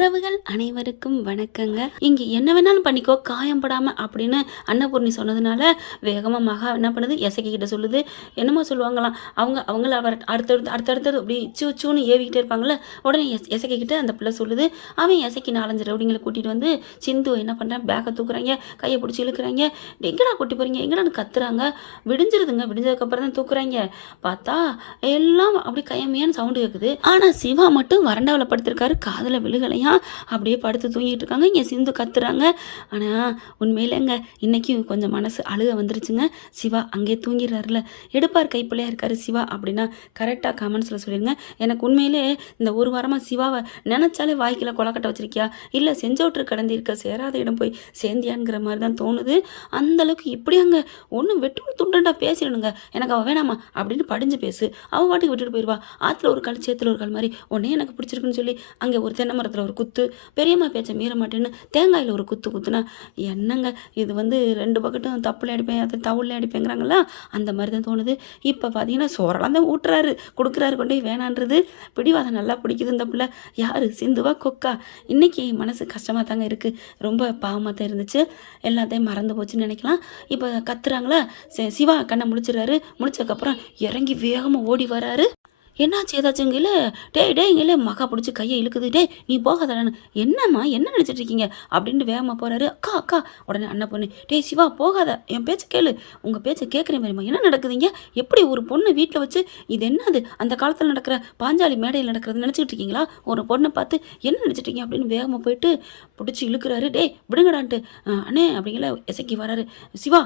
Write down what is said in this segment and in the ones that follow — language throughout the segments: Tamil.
உறவுகள் அனைவருக்கும் வணக்கங்க. இங்கே என்ன வேணாலும் பண்ணிக்கோ காயம் படாமல் அப்படின்னு அன்னபூர்ணி சொன்னதுனால வேகமாக மகா என்ன பண்ணுது, எசக்கிட்ட சொல்லுது. என்னமோ சொல்லுவாங்களாம், அவங்கள அவர் அடுத்தடுத்தது அப்படி சூன்னு ஏவிக்கிட்டே இருப்பாங்களே. உடனே எசக்கிட்ட அந்த பிள்ளை சொல்லுது. அவன் எசக்கி 4-5 ரவுடிங்களை கூட்டிகிட்டு வந்து சிந்து என்ன பண்ணுறான், பேக்கை தூக்குறாங்க, கையை பிடிச்சி இழுக்கிறாங்க. எங்கடா கூட்டி போகிறீங்க, எங்கடான்னு கத்துறாங்க. விடிஞ்சிருதுங்க. விடிஞ்சதுக்கப்புறம் தான் தூக்குறாங்க. பார்த்தா எல்லாம் அப்படி கையமையான்னு சவுண்டு கேட்குது. ஆனால் சிவா மட்டும் வறண்டாவில் படுத்திருக்காரு, காதில் விழுகலையா. அப்படியே படுத்து தூங்கிட்டு இருக்காங்க. இங்கே சிந்து கத்துறாங்க. ஆனால் உண்மையிலேங்க இன்னைக்கு கொஞ்சம் மனசு அழுக வந்துருச்சுங்க. சிவா அங்கே தூங்கிடுறாருல, எடுப்பார் கைப்பிள்ளையாக இருக்காரு சிவா அப்படின்னா கரெக்டாக கமெண்ட்ஸில் சொல்லிடுங்க. எனக்கு உண்மையிலே இந்த ஒரு வாரமாக சிவாவை நினச்சாலே வாய்க்கில் கொலக்கட்டை வச்சிருக்கியா, இல்லை செஞ்சோட்டு கடந்து இருக்க சேராத இடம் போய் சேர்ந்தியான்ங்கிற மாதிரி தான் தோணுது. அந்தளவுக்கு இப்படியாங்க ஒன்றும் வெட்டு துண்டா பேசிடணுங்க. எனக்கு அவள் வேணாமா அப்படின்னு படிஞ்சு பேசு, அவள் வாட்டுக்கு விட்டுட்டு போயிடுவா. ஆற்றுல ஒரு கால் சேத்துல ஒரு கால் மாதிரி உடனே எனக்கு பிடிச்சிருக்குன்னு சொல்லி அங்கே ஒரு தென்னை மரத்தில் ஒரு குத்து, பெரியம்மா பேச்சை மீற மாட்டேன்னு தேங்காயில் ஒரு குத்துனா என்னங்க இது வந்து 2 பக்கெட்டும் தப்புல அடிப்பேன், அது தவுளில் அடிப்பேங்கிறாங்களா, அந்த மாதிரி தான் தோணுது. இப்போ பார்த்தீங்கன்னா சோறெல்லாம் தான் ஊட்டுறாரு, கொடுக்குறாரு, கொண்டு வேணான்றது. பிடிவாதம் நல்லா பிடிக்குது இந்த பிள்ளை. யார், சிந்துவா கொக்கா? இன்னைக்கு மனசு கஷ்டமாக தாங்க இருக்குது, ரொம்ப பாவமாக தான் இருந்துச்சு. எல்லாத்தையும் மறந்து போச்சுன்னு நினைக்கலாம். இப்போ கத்துறாங்களா, சிவா கண்ணை முழிச்சிடறாரு. முழிச்சதுக்கப்புறம் இறங்கி வேகமாக ஓடி வராரு. என்னாச்சு ஏதாச்சுங்கல்ல, டேய் மகா பிடிச்சி கையை இழுக்குது. நீ போகாதானு. என்னம்மா என்ன நினச்சிட்டு இருக்கீங்க அப்படின்ட்டு வேகமாக போகிறாரு. அக்கா உடனே அண்ணன் பொண்ணு, டேய் சிவா போகாத, என் பேச்சு கேளு, உங்கள் பேச்சை கேட்குறேன் மாதிரிம்மா. என்ன நடக்குதுங்க, எப்படி ஒரு பொண்ணு வீட்டில் வச்சு இது என்னது அந்த காலத்தில் நடக்கிற பாஞ்சாலி மேடையில் நடக்கிறது நினச்சிக்கிட்டு இருக்கீங்களா? ஒரு பொண்ணை பார்த்து என்ன நினச்சிட்டு இருக்கீங்க அப்படின்னு வேகமாக போயிட்டு பிடிச்சி இழுக்கிறாரு. டேய் விடுங்கடான்ட்டு. அண்ணே அப்படிங்கிற இசைக்கு வராரு. சிவா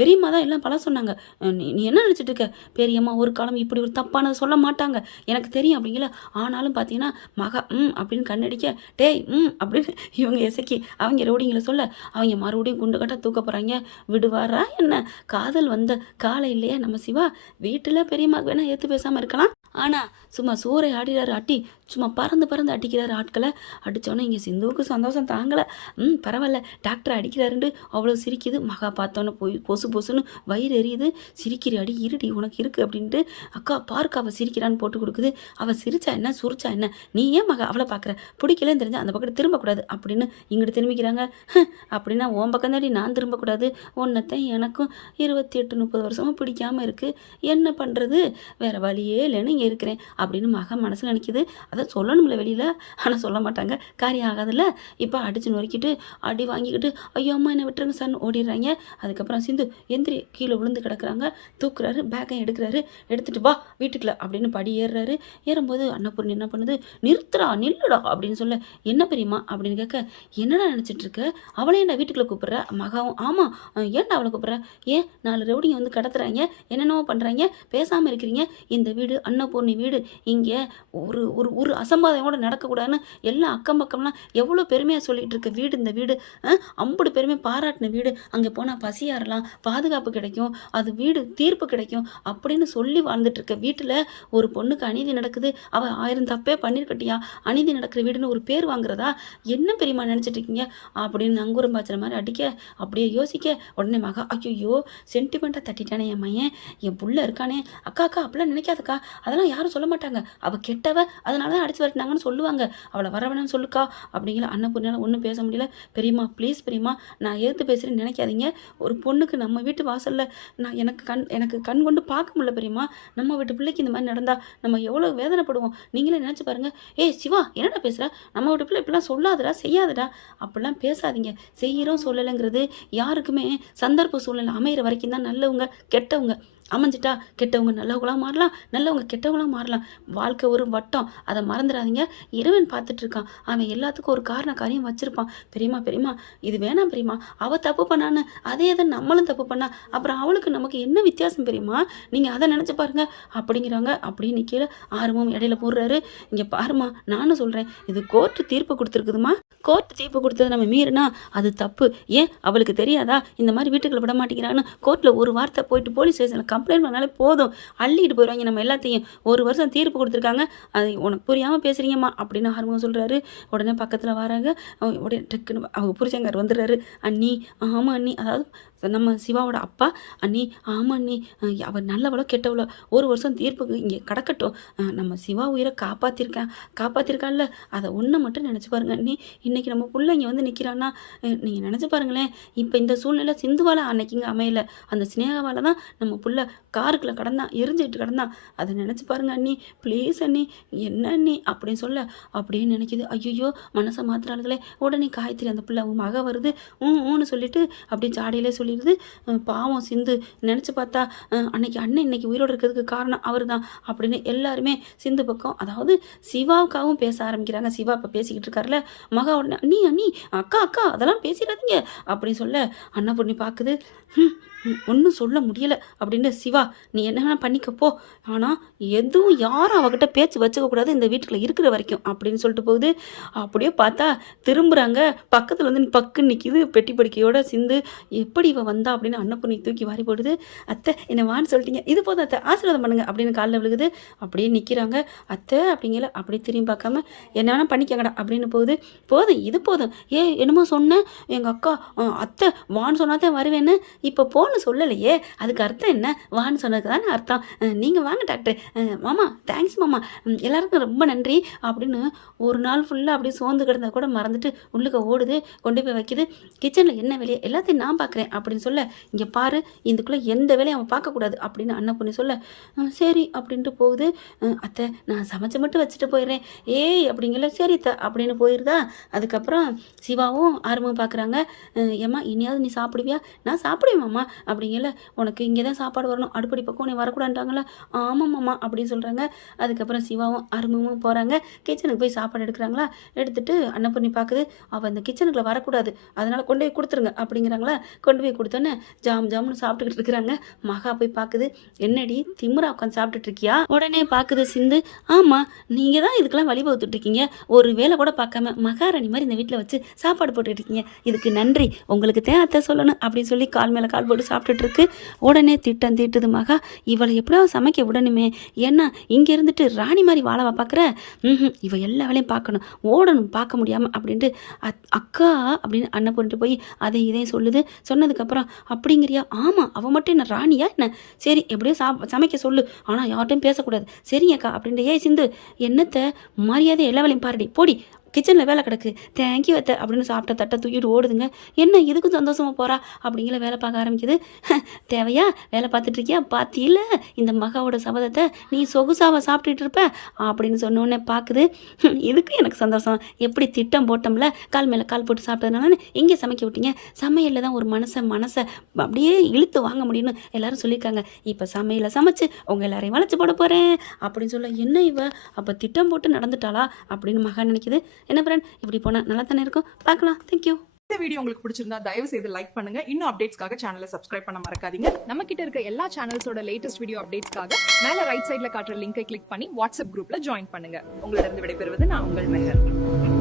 பெரியம்மா தான் எல்லாம் பல சொன்னாங்க, நீ என்ன நினச்சிட்டு இருக்க, பெரியம்மா ஒரு காலம் இப்படி ஒரு தப்பானதை சொல்ல மாட்டாங்க, எனக்கு தெரியும் அப்படிங்கல. ஆனாலும் பார்த்தீங்கன்னா மகா அப்படின்னு கண்ணடிக்க, டேய் அப்படின்னு இவங்க எசக்கி அவங்க ரவுடிங்களை சொல்ல, அவங்க மறுபடியும் குண்டு கட்ட தூக்க போகிறாங்க. விடுவாரா என்ன? காதல் வந்த காலை இல்லையா நம்ம சிவா? வீட்டில் பெரியம்மாக்கு வேணால் ஏற்று பேசாமல் இருக்கலாம், ஆனால் சும்மா சூறை ஆடிறாரு, அட்டி சும்மா பறந்து அடிக்கிறாரு ஆட்களை. அடித்தோன்னே இங்கே சிந்துவுக்கு சந்தோஷம் தாங்கலை. பரவாயில்ல டாக்டர் அடிக்கிறாருண்டு அவ்வளோ சிரிக்குது. மகா பார்த்தோன்னே போய் பொசுன்னு வயிறு எரியுது. சிரிக்கிற அடி இருடி உனக்கு இருக்குது அப்படின்ட்டு அக்கா பார்க்க அவள் சிரிக்கிறான்னு போட்டு கொடுக்குது. அவள் சிரிச்சா என்ன சுரிச்சா என்ன, நீ ஏன் மகா அவளை பார்க்குற, பிடிக்கலன்னு தெரிஞ்சா அந்த பக்கத்து திரும்பக்கூடாது அப்படின்னு இங்கிட்டு திரும்பிக்கிறாங்க. அப்படின்னா உன் பக்கம் தாண்டி நான் திரும்பக்கூடாது, உன்னத்தை எனக்கும் 28-30 வருஷமும் பிடிக்காமல் இருக்குது, என்ன பண்ணுறது, வேறு வழியே இல்லைன்னு இங்கே இருக்கிறேன் அப்படின்னு மகா மனசில் நினைக்கிது. அதை சொல்லணும்ல வெளியில், ஆனால் சொல்ல மாட்டாங்க, காரியம் ஆகாதுல்ல. இப்போ அடித்து நொறுக்கிட்டு அடி வாங்கிக்கிட்டு ஐயோ அம்மா என்ன விட்டுருங்க சார்னு ஓடிடுறாங்க. அதுக்கப்புறம் சிந்து எந்திரி கீழே விழுந்து கிடக்குறாங்க. தூக்குறாரு, பேக்கை எடுக்கிறாரு, எடுத்துகிட்டு வா வீட்டுக்குள்ள அப்படின்னு படி ஏறுறாரு. ஏறும்போது அன்னபூர்ணி என்ன பண்ணுது, நில்லுடா அப்படின்னு சொல்ல, என்ன பெரியம்மா அப்படின்னு கேட்க, என்னடா நினச்சிட்டு இருக்க, அவளே என்ன வீட்டுக்குள்ளே கூப்பிட்ற? மகாவும் ஆமாம், ஏன்டா அவளை கூப்பிட்ற, ஏன் 4 ரவுடிங்க வந்து கடத்துறாங்க, என்னென்னவோ பண்ணுறாங்க, பேசாமல் இருக்கிறீங்க, இந்த வீடு அன்னபூர்ணி வீடு, இங்கே ஒரு ஒரு ஒரு அசம்பாதம் கூட நடக்கக்கூடாதுன்னு எல்லாம் அக்கம் பக்கம்லாம் எவ்வளோ பெருமையாக சொல்லிகிட்டு இருக்க வீடு இந்த வீடு, அம்புடு பெருமையாக பாராட்டின வீடு, அங்கே போனால் பசியாறலாம், பாதுகாப்பு கிடைக்கும், அது வீடு தீர்ப்பு கிடைக்கும் அப்படின்னு சொல்லி வாழ்ந்துட்டு இருக்க வீட்டில் ஒரு பொண்ணுக்கு அநீதி நடக்குது, அவள் 1000 தப்பே பண்ணியிருக்கட்டியா, அநீதி நடக்கிற வீடுன்னு ஒரு பேர் வாங்குறதா, என்ன பெரியமா நினச்சிட்டு இருக்கீங்க அப்படின்னு நங்கூரம் பாய்ச்சற மாதிரி அடிக்க, அப்படியே யோசிக்க, உடனே மகா ஐயோ சென்டிமெண்ட்டாக தட்டிட்டானே என் மையன், என் புள்ள இருக்கானே, அக்கா அப்படிலாம் நினைக்காதக்கா, அதெல்லாம் யாரும் சொல்ல மாட்டாங்க, அவள் கெட்டவ அதனால தான் அடிச்சு வரட்டினாங்கன்னு சொல்லுவாங்க, அவளை வர வேணாம்னு சொல்லுக்கா அப்படிங்கிற. அன்னபூர்ணியால் ஒன்றும் பேச முடியல. பெரியம்மா ப்ளீஸ் பெரியம்மா, நான் ஏற்று பேசுகிறேன்னு நினைக்காதீங்க, ஒரு பொண்ணுக்கு நம்ம வீட்டு வாசலில் நான் எனக்கு கண் கொண்டு பார்க்க முடியல பெரியம்மா, நம்ம வீட்டு பிள்ளைக்கு இந்த மாதிரி நடந்தால் நம்ம எவ்வளோ வேதனைப்படுவோம், நீங்களே நினச்சி பாருங்கள். சிவா என்னடா பேசுகிற, நம்ம வீட்டு பிள்ளை இப்படிலாம் சொல்லாதடா, செய்யாதடா, அப்படிலாம் பேசாதீங்க, செய்கிறோம் சொல்லலைங்கிறது யாருக்குமே சந்தர்ப்ப சூழ்நிலை அமைகிற வரைக்கும் தான் நல்லவங்க கெட்டவங்க அமைஞ்சிட்டா கெட்டவங்க நல்லவங்களாக மாறலாம், நல்லவங்க கெட்டவங்களாக மாறலாம். வாழ்க்கை ஒரு வட்டம், அதை மறந்துடாதீங்க. இறைவன் பார்த்துட்ருக்கான், அவன் எல்லாத்துக்கும் ஒரு காரியம் வச்சுருப்பான். பெரியம்மா இது வேணாம் பெரியம்மா, அவள் தப்பு பண்ணான்னு அதே தான் நம்மளும் தப்பு பண்ணா, அப்புறம் அவளுக்கு நமக்கு என்ன வித்தியாசம் பெரியம்மா, நீங்கள் அதை நினச்சி பாருங்க அப்படிங்கிறாங்க. அப்படின்னு கீழே ஆர்வம் இடையில போடுறாரு. இங்கே பாருமா நானும் சொல்கிறேன், இது கோர்ட்டு தீர்ப்பு கொடுத்துருக்குதுமா, கோர்ட் தீர்ப்பு கொடுத்தது நம்ம மீறினா அது தப்பு. ஏன் அவளுக்கு தெரியாதா இந்த மாதிரி வீட்டுக்குள்ள விட மாட்டேங்கிறான்னு? கோர்ட்டில் ஒரு வார்த்தை போயிட்டு போலீஸ் ஸ்டேஷனில் கம்ப்ளைண்ட் பண்ணாலே போதும், அள்ளிட்டு போயிடுவாங்க நம்ம எல்லாத்தையும். 1 வருஷம் தீர்ப்பு கொடுத்துருக்காங்க, அது உனக்கு புரியாமல் பேசுகிறீங்கம்மா அப்படின்னு ஆர்வம் சொல்கிறாரு. உடனே பக்கத்தில் வராங்க, உடனே டக்குன்னு அவங்க புரிச்சங்கார் வந்துடுறாரு. அண்ணி ஆமாம் அண்ணி, அதாவது நம்ம சிவாவோட அப்பா. அண்ணி ஆமாம் அண்ணி, அவள் நல்லவளோ கெட்டவளோ 1 வருஷம் தீர்ப்புக்கு இங்கே கிடக்கட்டும், நம்ம சிவா உயிரை காப்பாற்றிருக்கான்ல, அதை ஒன்றை மட்டும் நினச்சி பாருங்க அண்ணி. இன்றைக்கி நம்ம புள்ள இங்கே வந்து நிற்கிறான்னா நீங்கள் நினச்சி பாருங்களேன். இப்போ இந்த சூழ்நிலை சிந்துவால் அன்னைக்கு இங்கே அமையலை, அந்த சினேகாவால் தான் நம்ம புள்ள காருக்குள்ளே கிடந்தான், எரிஞ்சுக்கிட்டு கிடந்தான். அதை நினச்சி பாருங்க அண்ணி, ப்ளீஸ் அண்ணி, என்ன அண்ணி அப்படின்னு சொல்ல அப்படியே நினைக்கிது. ஐயோ மனசை மாத்திராளுகளே. உடனே காயத்ரி அந்த பிள்ளை அவங்க மக வருது, ஊன்னு சொல்லிட்டு அப்படியே ஜாடியிலே சொல்லிடுது. பாவம் சிந்து, நினச்சி பார்த்தா அன்னைக்கு அண்ணன் இன்னைக்கு உயிரோடு இருக்கிறதுக்கு காரணம் அவர் தான் அப்படின்னு எல்லாருமே சிந்து பக்கம், அதாவது சிவாவுக்காகவும் பேச ஆரம்பிக்கிறாங்க. சிவா இப்போ பேசிக்கிட்டு இருக்காருல, மகா உடனே அண்ணி அண்ணி அக்கா அக்கா அதெல்லாம் பேசிடாதீங்க அப்படின்னு சொல்ல அன்னபூர்ணி பார்க்குது. ஒன்றும் சொல்ல முடியலை அப்படின்னு. சிவா நீ என்ன பண்ணிக்கப்போ, ஆனால் எதுவும் யாரும் அவகிட்ட பேச்சு வச்சுக்கக்கூடாது இந்த வீட்டுக்குள்ள இருக்கிற வரைக்கும் அப்படின்னு சொல்லிட்டு போகுது. அப்படியே பார்த்தா திரும்புகிறாங்க, பக்கத்தில் வந்து பக்குன்னு நிற்கிது பெட்டி படுக்கையோட சிந்து. எப்படி இவன் வந்தா அப்படின்னு அன்னபூர்ணி தூக்கி வாரி போடுது. அத்தை என்ன வான்னு சொல்லிட்டீங்க, இது போதும் அத்தை, ஆசீர்வாதம் பண்ணுங்க அப்படின்னு காலில் விழுகுது. அப்படியே நிற்கிறாங்க. அத்தை அப்படிங்கல அப்படியே திரும்பி பார்க்காம என்ன வேணால் பண்ணிக்கங்கடா அப்படின்னு போகுது. போதும் இது போதும், என்னமோ சொன்னேன் எங்கள் அக்கா அத்தை வான்னு சொன்னாதான் வருவேன்னு, இப்போ போன்னு சொல்லலையே, அதுக்கு அர்த்தம் என்ன? வான்னு சொன்னதுக்கு தானே அர்த்தம். நீங்கள் வாங்க டாக்டர், மாமா தேங்க்ஸ் மாமா, எல்லாருக்கும் ரொம்ப நன்றி அப்படின்னு ஒரு நாள் ஃபுல்லாக அப்படியே சோர்ந்து கிடந்தா கூட மறந்துட்டு உள்ளுக்க ஓடுது, கொண்டு போய் வைக்கிது. கிச்சனில் என்ன வேலையை எல்லாத்தையும் நான் பார்க்குறேன் அப்படின்னு சொல்ல, இங்கே பாரு இதுக்குள்ளே எந்த வேலையும் அவன் பார்க்கக்கூடாது அப்படின்னு அன்னபூர்ணி சொல்ல, சரி அப்படின்ட்டு போகுது. அத்தை நான் சமைச்சு மட்டும் வச்சுட்டு போயிடுறேன் அப்படிங்கல. சரி த அப்படின்னு போயிடுதா. அதுக்கப்புறம் சிவாவும் ஆர்வம் பார்க்குறாங்க. ஏம்மா இனியாவது நீ சாப்பிடுவியா? நான் சாப்பிடுவேன் மாமா அப்படிங்கல. உனக்கு இங்கே தான் சாப்பாடு வரணும், அடுப்படி பக்கம் நீ வரக்கூடாதுட்டாங்களா? ஆமாம் மாமா அப்படின்னு சொல்கிறாங்க. அதுக்கப்புறம் சிவாவும் அருமும் போகிறாங்க, கிச்சனுக்கு போய் சாப்பாடு எடுக்கிறாங்களா. எடுத்துகிட்டு அன்னபூர்ணி பார்க்குது, அவள் இந்த கிச்சனுக்குள்ளே வரக்கூடாது, அதனால் கொண்டு போய் கொடுத்துருங்க அப்படிங்கிறாங்களா. கொண்டு போய் கொடுத்தோன்னே ஜாம்னு சாப்பிட்டுக்கிட்டு இருக்கிறாங்க. மகா போய் பார்க்குது, என்னடி திமுறா உட்காந்து சாப்பிட்டுட்டு இருக்கியா? உடனே பார்க்குது சிந்து, ஆமாம் நீங்கள் தான் இதுக்கெல்லாம் வழிவகுத்துட்டு இருக்கீங்க, ஒரு வேலை கூட பார்க்காம மகாராணி மாதிரி இந்த வீட்டில் வச்சு சாப்பாடு போட்டுட்டு இருக்கீங்க, இதுக்கு நன்றி உங்களுக்கு தான் அத்தை சொல்லணும் அப்படின்னு சொல்லி கால் மேலே கால் போட்டு சாப்பிட்டுட்டு இருக்கு. உடனே திட்டம் தீட்டுது மகா, இவளை எப்படியாவது சமைக்க விடணுமே, ஏன்னா இங்கே இருந்துட்டு ராணி மாதிரி வாழவா பார்க்குற, இவ எல்லா வேலையும் பார்க்கணும், ஓடணும் பார்க்க முடியாமல் அப்படின்ட்டு அக்கா அப்படின்னு அன்னபூர்ணிட்டு போய் அதை இதையும் சொல்லுது. சொன்னதுக்கப்புறம் அப்படிங்கிறியா? ஆமாம் அவள் மட்டும் என்ன ராணியா என்ன? சரி எப்படியோ சமைக்க சொல்லு, ஆனால் யார்ட்டையும் பேசக்கூடாது சரிங்க அக்கா அப்படின்ட்டு. ஏய் சிந்து என்னத்தை மரியாதை எல்லா வேலையும் பாருடி போடி, கிச்சனில் வேலை கிடக்கு, தேங்க்யூ அத்தை அப்படின்னு சாப்பிட்ட தட்டை தூக்கிட்டு ஓடுதுங்க. என்ன இதுக்கும் சந்தோஷமாக போகிறா அப்படிங்கிற வேலை பார்க்க ஆரம்பிக்குது. தேவையா வேலை பார்த்துட்டு இருக்கியா? பார்த்தியில்ல இந்த மகாவோட சபதத்தை, நீ சொகுசாவை சாப்பிட்டுட்டு இருப்ப அப்படின்னு சொன்னோடனே பார்க்குது. இதுக்கும் எனக்கு சந்தோஷம், எப்படி திட்டம் போட்டோம்ல, கால் மேலே கால் போட்டு சாப்பிட்டதுனால இங்கே சமைக்க விட்டீங்க, சமையலில் தான் ஒரு மனசை அப்படியே இழுத்து வாங்க முடியும்னு எல்லாரும் சொல்லியிருக்காங்க, இப்போ சமையலை சமைச்சு உங்கள் எல்லாரையும் வளைச்சு போட போகிறேன் அப்படின்னு சொல்ல, என்ன இவ அப்போ திட்டம் போட்டு நடந்துட்டாளா அப்படின்னு மகா நினைக்குது. என்ன ஃப்ரெண்ட் இப்படி போனால் நல்லா தானே இருக்கும், பார்க்கலாம். தேங்க்யூ. இந்த வீடியோ உங்களுக்கு பிடிச்சிருந்தா தயவு செய்து லைக் பண்ணுங்க. இன்னும் அப்டேட்ஸ்க்காக சேனலை சப்ஸ்கிரைப் பண்ண மறக்காதீங்க. நம்ம கிட்ட இருக்க எல்லா சேனல்ஸோட லேட்டஸ்ட் வீடியோ அப்டேட்ஸ்க்காக மேல ரைட் சைடுல காட்டுற லிங்கை கிளிக் பண்ணி வாட்ஸ்அப் குரூப்ல ஜாயின் பண்ணுங்க. உங்களிடம் விடைபெறுவது நான் உங்கள் மெஹர்.